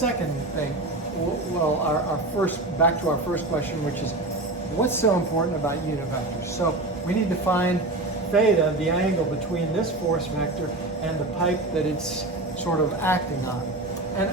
second thing, well, back to our first question, which is what's so important about unit vectors? So we need to find theta, the angle between this force vector and the pipe that it's sort of acting on. And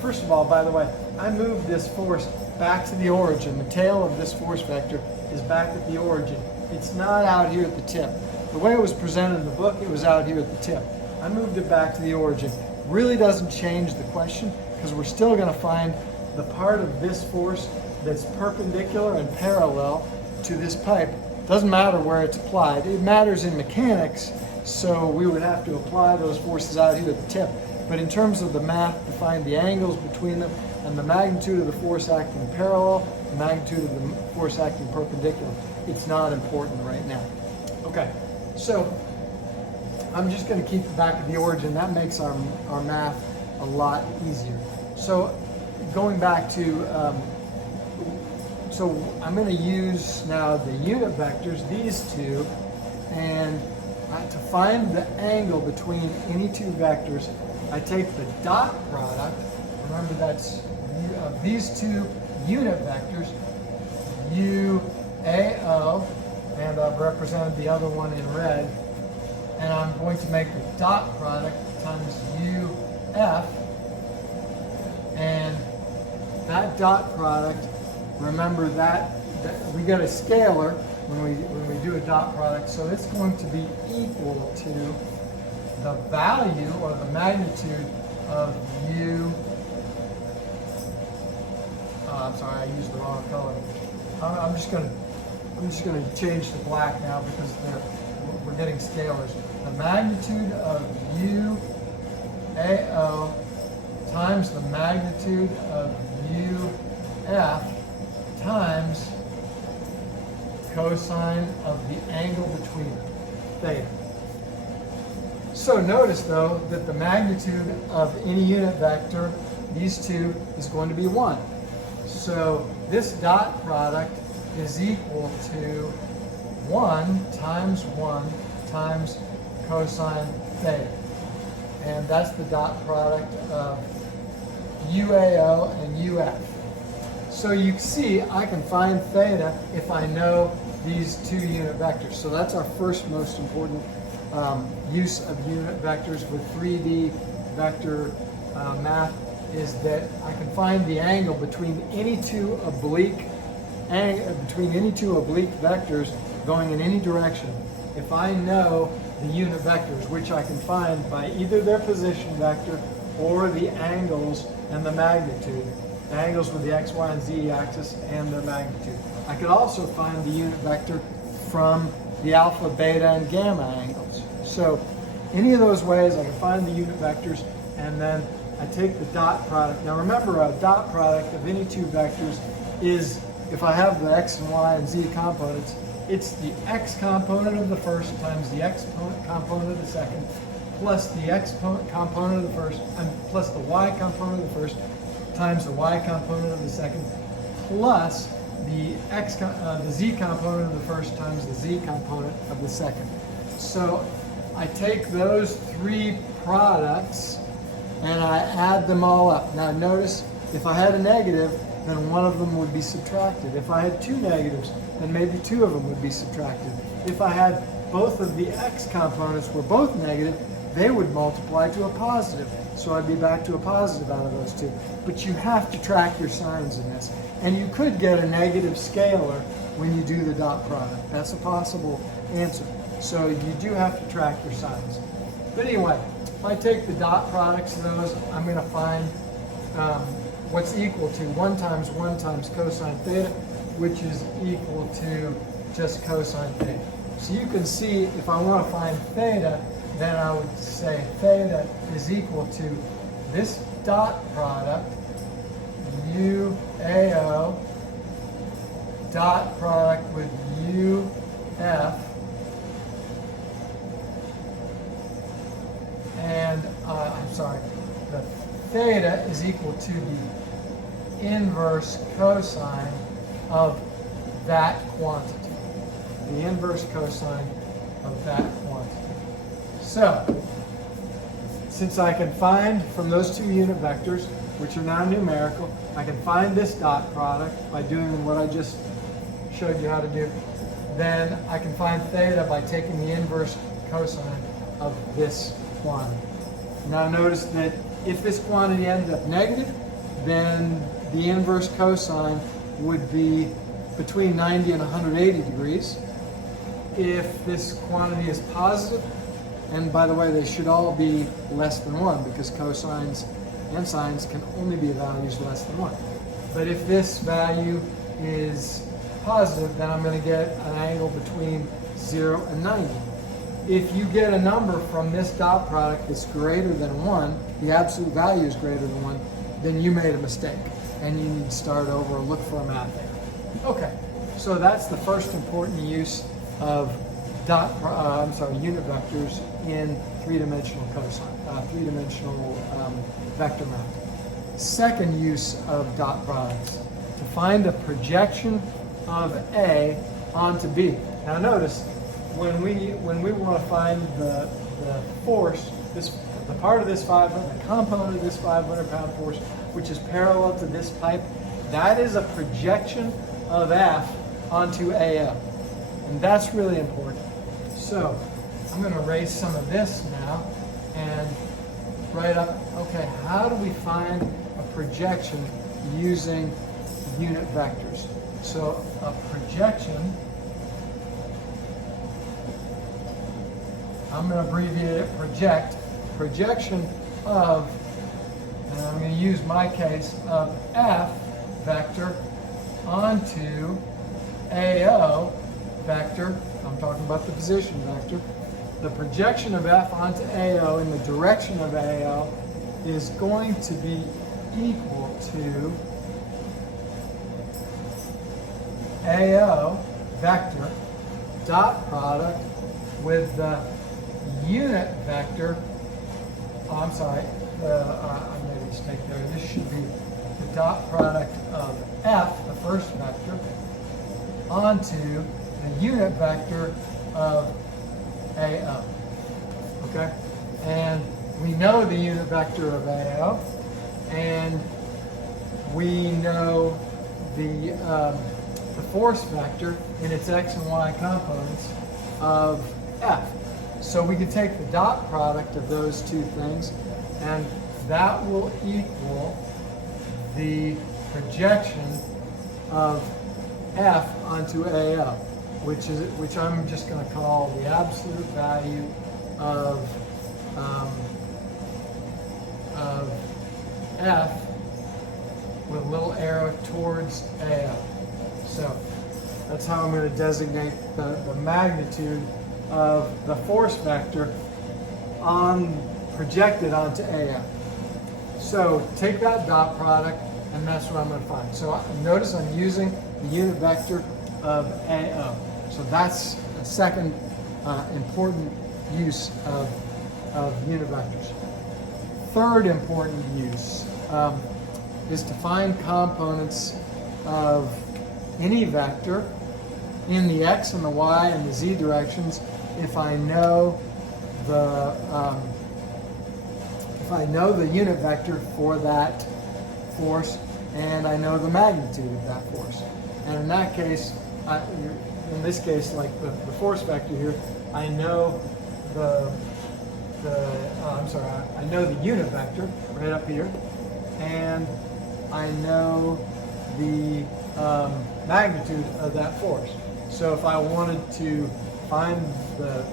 first of all, by the way, I moved this force back to the origin. The tail of this force vector is back at the origin. It's not out here at the tip. The way it was presented in the book, it was out here at the tip. I moved it back to the origin. Really doesn't change the question because we're still going to find the part of this force that's perpendicular and parallel to this pipe. Doesn't matter where it's applied. It matters in mechanics, so we would have to apply those forces out here at the tip. But in terms of the math, to find the angles between them and the magnitude of the force acting parallel, the magnitude of the force acting perpendicular, it's not important right now. Okay, so I'm just going to keep it back at the origin. That makes our math a lot easier. So going back to, so I'm going to use now the unit vectors, these two, and to find the angle between any two vectors, I take the dot product. Remember, that's these two unit vectors, UAO, and I've represented the other one in red, and I'm going to make the dot product times UF, and that dot product, remember that we get a scalar when we do a dot product, so it's going to be equal to the value or the magnitude of I'm sorry, I used the wrong color. I'm just going to change to black now because we're getting scalars. The magnitude of UAO times the magnitude of UF times cosine of the angle between them, theta. So notice though that the magnitude of any unit vector, these two, is going to be 1. So this dot product is equal to 1 times cosine theta. And that's the dot product of UAO and UF. So you can see I can find theta if I know these two unit vectors. So that's our first most important use of unit vectors with 3D vector math, is that I can find the angle between any two oblique vectors going in any direction if I know the unit vectors, which I can find by either their position vector or the angles and the magnitude. The angles with the x, y, and z axis and their magnitude. I could also find the unit vector from the alpha, beta, and gamma angles. So any of those ways I can find the unit vectors, and then I take the dot product. Now remember, a dot product of any two vectors is, if I have the x and y and z components, it's the x component of the first times the x component of the second, plus the x component of the first, and plus the y component of the first, times the y component of the second, plus the z component of the first times the z component of the second. So I take those three products and I add them all up. Now notice, if I had a negative, then one of them would be subtracted. If I had two negatives, then maybe two of them would be subtracted. If I had both of the x components were both negative, they would multiply to a positive. So I'd be back to a positive out of those two. But you have to track your signs in this. And you could get a negative scalar when you do the dot product. That's a possible answer. So you do have to track your signs. But anyway, if I take the dot products of those, I'm going to find what's equal to 1 times 1 times cosine theta, which is equal to just cosine theta. So you can see, if I want to find theta, then I would say theta is equal to this dot product, UAO, dot product with UF, and the theta is equal to the inverse cosine of that quantity. The inverse cosine of that quantity. So, since I can find from those two unit vectors, which are now numerical, I can find this dot product by doing what I just showed you how to do. Then I can find theta by taking the inverse cosine of this quantity. Now notice that if this quantity ended up negative, then the inverse cosine would be between 90 and 180 degrees. If this quantity is positive, and by the way, they should all be less than 1 because cosines and sines can only be values less than 1. But if this value is positive, then I'm going to get an angle between 0 and 90. If you get a number from this dot product that's greater than 1, the absolute value is greater than 1, then you made a mistake and you need to start over and look for a math error. Okay, so that's the first important use of unit vectors in three-dimensional vector math. Second use of dot products, to find a projection of A onto B. Now notice, when we want to find the force, the part of this the component of this 500-pound force, which is parallel to this pipe, that is a projection of F onto AO. And that's really important. So I'm going to erase some of this now and write up, okay, how do we find a projection using unit vectors? So a projection, I'm going to abbreviate it projection of, and I'm going to use my case, of F vector onto AO vector. I'm talking about the position vector. The projection of F onto AO in the direction of AO is going to be equal to AO vector dot product with the unit vector. Oh, I'm sorry, I made a mistake there. This should be the dot product of F, the first vector, onto the unit vector of AO. Okay? And we know the unit vector of AO, and we know the force vector in its x and y components of F. So we can take the dot product of those two things, and that will equal the projection of F onto AO, which I'm just going to call the absolute value of F with a little arrow towards AO. So that's how I'm going to designate the magnitude of the force vector projected onto AO. So take that dot product, and that's what I'm going to find. So notice I'm using the unit vector of AO. So that's a second important use of unit vectors. Third important use is to find components of any vector in the x and the y and the z directions if I know the unit vector for that force and I know the magnitude of that force. And in that case, in this case, like the force vector here, I know I know the unit vector right up here, and I know the magnitude of that force. So if I wanted to find the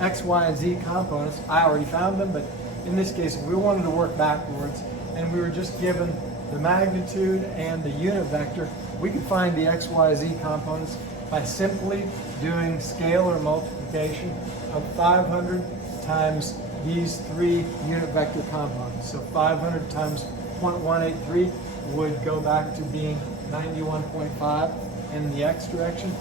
x, y, and z components, I already found them, but in this case, if we wanted to work backwards and we were just given the magnitude and the unit vector, we could find the x, y, z components by simply doing scalar multiplication of 500 times these three unit vector components. So 500 times 0.183 would go back to being 91.5 in the x direction,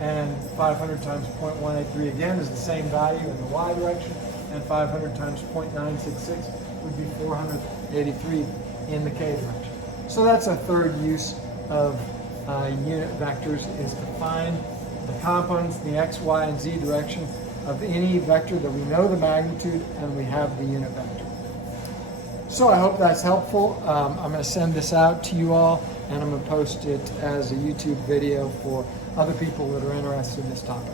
and 500 times 0.183 again is the same value in the y direction, and 500 times 0.966 would be 483 in the k direction. So that's a third use of unit vectors, is to find the components in the x, y, and z direction of any vector that we know the magnitude and we have the unit vector. So I hope that's helpful. I'm going to send this out to you all, and I'm going to post it as a YouTube video for other people that are interested in this topic.